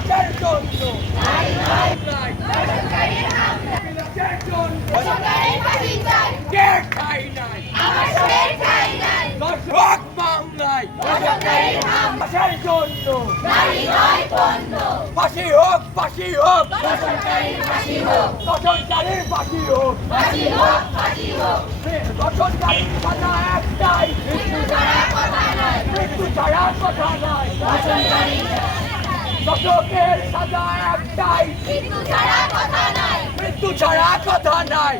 দর্শকের জন্য নাই বিলাসের জন্য কে ঠাই নাই দর্শক মামলায় দর্শকের জন্য ফাঁসি হোক ফাঁসি হোক দর্শনকারীর ফাঁসি হোক সাজা একটাই। মৃত্যু ছাড়া কথা দর্শকের সাজা মৃত্যু ছাড়া কথা নাই।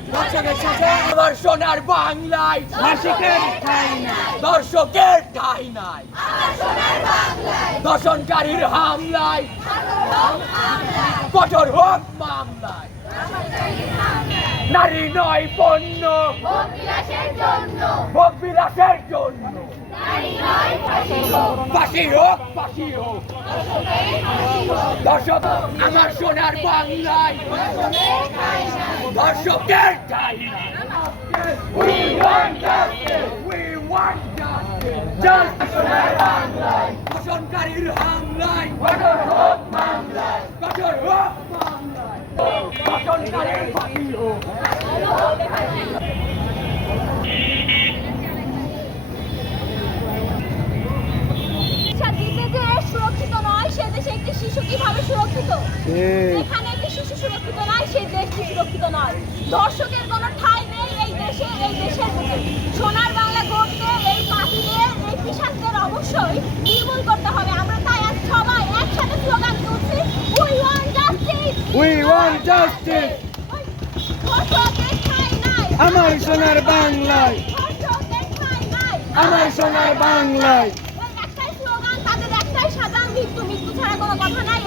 আমার সোনার বাংলায়। ফাঁসিকের ঠাঁই নাই। দর্শকের ঠাই নাই। দর্শনকারীর হামলায়। কঠোর হোক মামলায়। নারী নয় পণ্য। ভোগ বিলাসের জন্য। দর্শক আমার সোনার বাংলায়। দর্শকের দর্শনকারীর হামলায়। কঠোর হোক মামলায়। কঠোর হোক মামলায় দর্শনকারীর ফাঁসি হোক শিক্ষা দিতে যে সুরক্ষিত নয় সে দেশে একটি শিশু কীভাবে শিশু সুরক্ষিত নয় সেই দেশটি সুরক্ষিত নয়। দর্শকের কোনো ঠাঁই নেই এই দেশে এই দেশের বুকে। সোনার বাংলা গড়তে এই পাখিদের এই পিসাসদের অবশ্যই নির্মূল করতে হবে। আমরা তাই আজ সবাই একসাথে স্লোগান তুলছি we want justice we want justice দর্শকের ঠাঁই নাই। আমার সোনার বাংলায়। আমার সোনার বাংলায়। একটাই স্লোগান তাদের একটাই মৃত্যু। মৃত্যু ছাড়া কোনো কথা নাই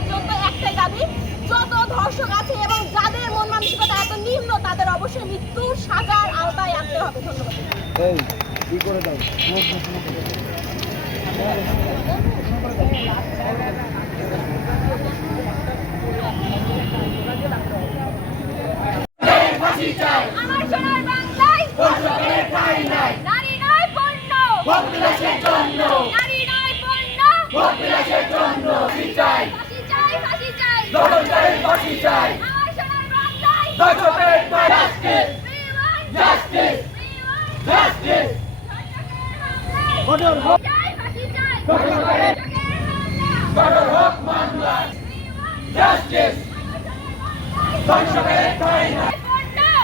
পর্যন্ত একটাই দাবি, যত ধর্ষক আছে এবং যাদের মন মানসিকতা এত নিম্ন, তাদের অবশ্যই মৃত্যুর সাজার আওতায় আনতে হবে। ধন্যবাদ আমার সোনার বাংলায় নারী নয় পণ্য নারী নয় পণ্য ফাঁসি চাই দর্শনকারীর ফাঁসি চাই! We want Justice! We কঠোর হোক দর্শকের কঠোর হোক মামলায় জাস্টিস দর্শকের ঠাই নাই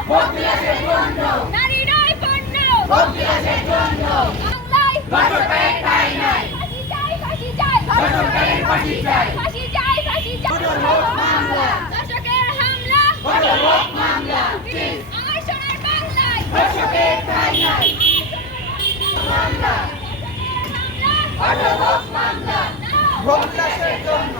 ভোগ জন্য নারী নয় পণ্য। ভোগ জন্য বাংলায় ঠাই নাই। ফাঁসি চাই ফাঁসি চাই। দর্শকের ফাঁসি চাই ফাঁসি চাই কঠোর হোক মামলা। দর্শকের হামলা কঠোর হোক মামলা আমার সোনার বাংলায় দর্শকের ঠাই নাই হামলা কঠোর হোক মামলা ভোগ বিলাসের জন্য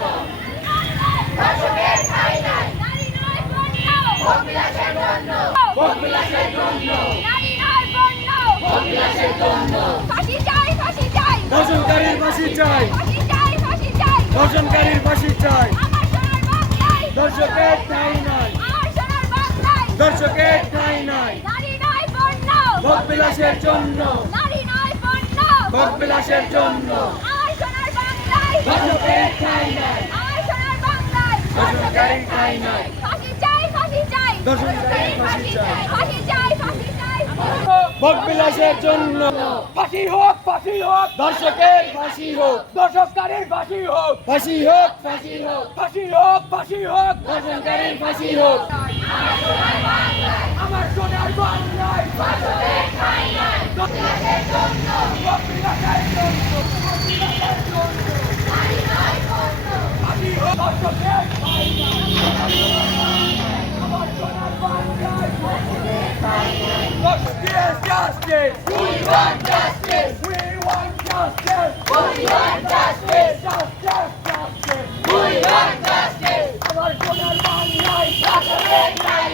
দর্শকের ঠাই নাই। নারী নয় পণ্য ভোগ বিলাসের জন্য ভোগ বিলাসের জন্য নারী নয় পণ্য ভোগ বিলাসের জন্য ফাঁসি চাই ফাঁসি চাই দর্শনকারীর ফাঁসি চাই ফাঁসি চাই ফাঁসি চাই দর্শনকারীর ফাঁসি চাই আমার সোনার বাংলায় দর্শকের ঠাঁই নাই। দর্শকের ঠাঁই নাই। ভোগ বিলাসের জন্য। নারী নয় পণ্য ভোগ বিলাসের জন্য। আমার সোনার বাংলায়। দর্শকের ঠাঁই নাই। আমার সোনার বাংলায়। দর্শনকারীর ঠাঁই নাই। ফাঁসি চাই ফাঁসি চাই। দর্শনকারীর ফাঁসি চাই। ফাঁসি চাই ফাঁসি চাই। ভোগ বিলাসের জন্য। ফাঁসি হোক ফাঁসি হোক। দর্শকের ফাঁসি হোক। দর্শককারীর ফাঁসি হোক। ফাঁসি হোক ফাঁসি হোক। ফাঁসি হোক ফাঁসি হোক। দর্শনকারীর ফাঁসি হোক। আমার সোনার বাংলায়। দর্শকের জন্য অবিলাসের জন্য অবিলাসের জন্য ফাঁসি হোক দর্শকের আমার সোনার বাংলায় Justice, justice! We want justice! We want justice! We want justice! Justice, justice! We want justice! আমার সোনার বাংলায় দর্শকের ঠাই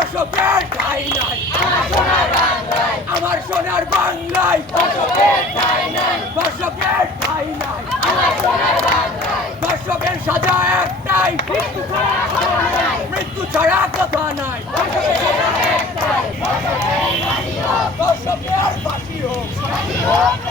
নাই দর্শকের ঠাই নাই। আমার সোনার বাংলায় আমার দর্শকের ঠাই নাই। দর্শকের আমার সাজা একটাই। মৃত্যু ছাড়া কথা নাই। দর্শকের ফাঁসি হোক।